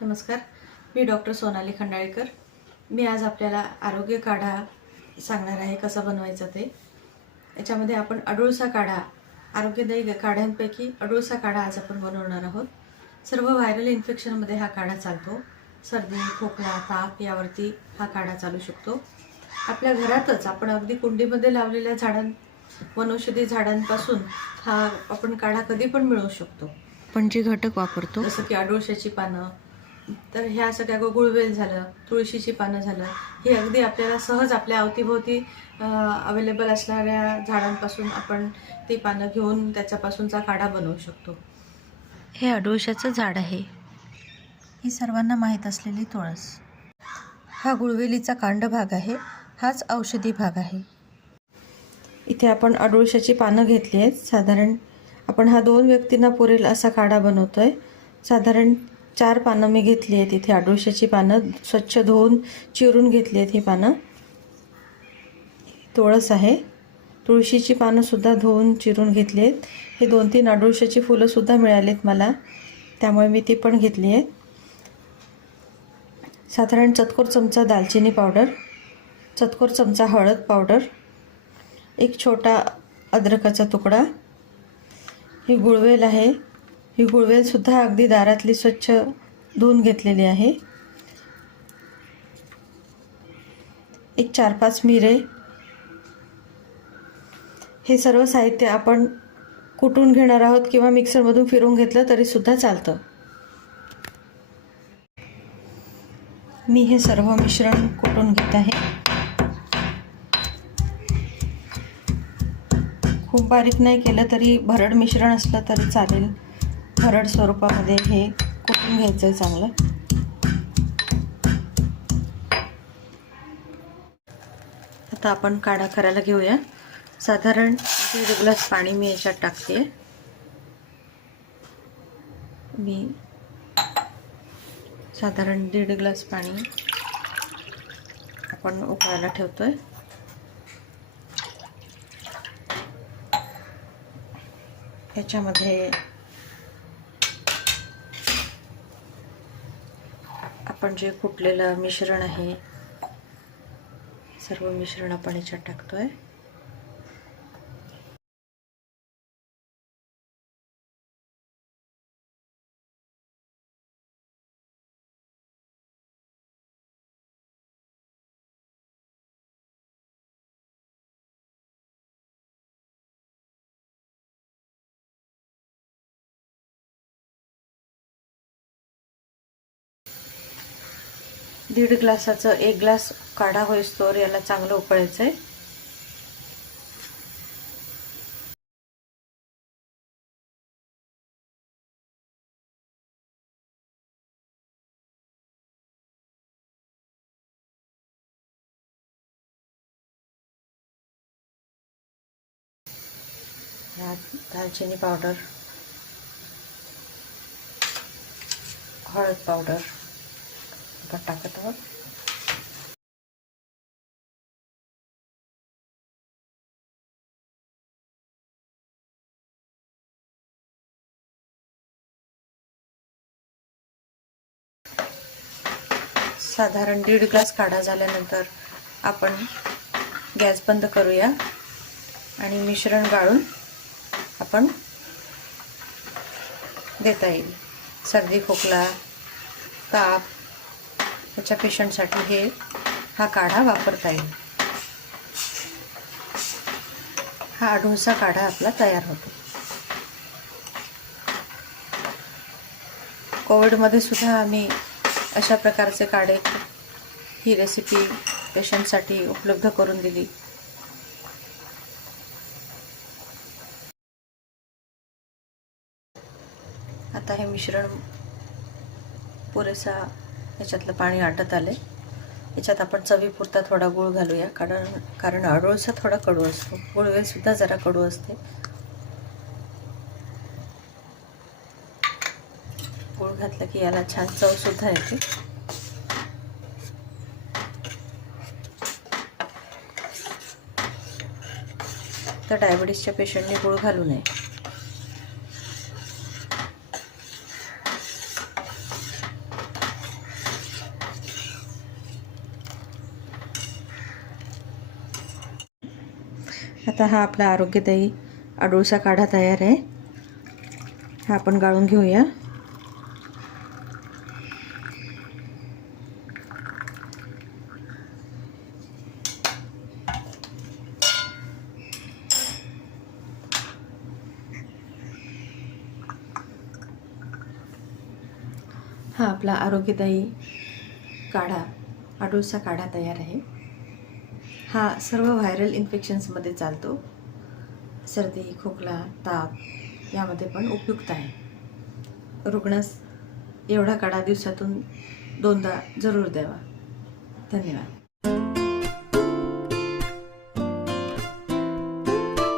नमस्कार, मी डॉक्टर सोनाली खंडाळकर। मी आज आपल्याला आरोग्य काढा सांगणार आहे कसा बनवायचा ते। याच्यामध्ये आपण अडुळसा काढा, आरोग्यदायी काढ्यांपैकी अडुळसा काढा आज आपण बनवणार आहोत। सर्व व्हायरल इन्फेक्शनमध्ये हा काढा चालतो। सर्दी, खोकला, ताप यावरती हा काढा चालू शकतो। आपल्या घरातच आपण अगदी कुंडीमध्ये लावलेल्या वनौषधी झाडांपासून हा आपण काढा कधी पण मिळवू शकतो। आपण जे घटक वापरतो जसं की अडुळशाची पानं, तर ह्या सगळ्या गुळवेल झालं, तुळशीची पानं झालं, हे अगदी आपल्याला सहज आपल्या अवतीभोवती अवेलेबल असणाऱ्या झाडांपासून आपण ती पानं घेऊन त्याच्यापासूनचा काढा बनवू शकतो। हे अडुळशाचं झाड आहे। ही सर्वांना माहीत असलेली तुळस। हा गुळवेलीचा कांड भाग आहे, हाच औषधी भाग आहे। इथे आपण अडुळशाची पानं घेतली आहेत। साधारण आपण हा 2 व्यक्तींना पुरेल असा काढा बनवतोय। साधारण 4 पानं मी घेतली आहेत। इथे अडुळशाची पानं स्वच्छ धुवून चिरून घेतली आहेत। ही पानं तुळस आहे। तुळशीची पानं सुद्धा धुवून चिरून घेतली आहेत। हे 2-3 अडुळशाची फुलं सुद्धा मिळालीत मला, त्यामुळे मी ती पण घेतली आहेत। साधारण चतकोर चमचा दालचिनी पावडर, चतकोर चमचा हळद पावडर, एक छोटा अद्रकाचा तुकडा, ही गुळवेल आहे। ही गुळवेल सुद्धा अगदी दारातली स्वच्छ धुवून घेतलेली आहे। एक 4-5 मिरे। हे सर्व साहित्य आपण कुटून घेणार आहोत किंवा मिक्सरमधून फिरवून घेतलं तरी सुद्धा चालतं। मी हे सर्व मिश्रण कुटून घेत आहे। खूप बारीक नाही केलं तरी भरड मिश्रण असलं तरी चालेल। भरड स्वरूपामध्ये हे कुटून घ्यायचं आहे चांगलं। आता आपण काढा करायला घेऊया। साधारण 1.5 ग्लास पाणी मी याच्यात टाकते। मी साधारण 1.5 ग्लास पाणी आपण उकळायला ठेवतोय। याच्यामध्ये आपण जे कुटलेलं मिश्रण आहे, सर्व मिश्रण आपण याच्यात टाकतोय। दीड ग्लासाचं 1 ग्लास काढा होईस्तोवर याला चांगलं उकळायचं आहे। दालचिनी पावडर, हळद पावडर आपण टाकत आहोत। साधारण 1.5 ग्लास काढा झाल्यानंतर आपण गॅस बंद करूया आणि मिश्रण गाळून आपण देता येईल। सर्दी, खोकला, ताप याच्या पेशंटसाठी हा काढा वापरता येईल। हा अडुळसा काढा आपला तयार होतो। कोविडमध्ये सुद्धा आम्ही अशा प्रकारचे काढे, ही रेसिपी पेशंटसाठी उपलब्ध करून दिली। आता हे मिश्रण पुरेसा याच्यातलं पाणी आटत आले। याच्यात आपण चवीपुरता थोडा गूळ घालूया, कारण अडुळसा थोडा कडू असतो, गुळवेल सुद्धा जरा कडू असते। गूळ घातलं की याला छान चव सुद्धा येते। तर डायबिटीसच्या पेशंटने गूळ घालू नये। आता हा आपला आरोग्यदायी अडुळसा काढा तयार आहे. हा आपण गाळून घेऊया. हा आपला आरोग्यदायी काढा अडुळसा काढा तयार आहे. हा सर्व व्हायरल इन्फेक्शन्समध्ये चालतो. सर्दी, खोकला, ताप यामध्ये पण उपयुक्त आहे. रुग्णास एवढा काढा दिवसातून 2दा जरूर द्यावा. धन्यवाद.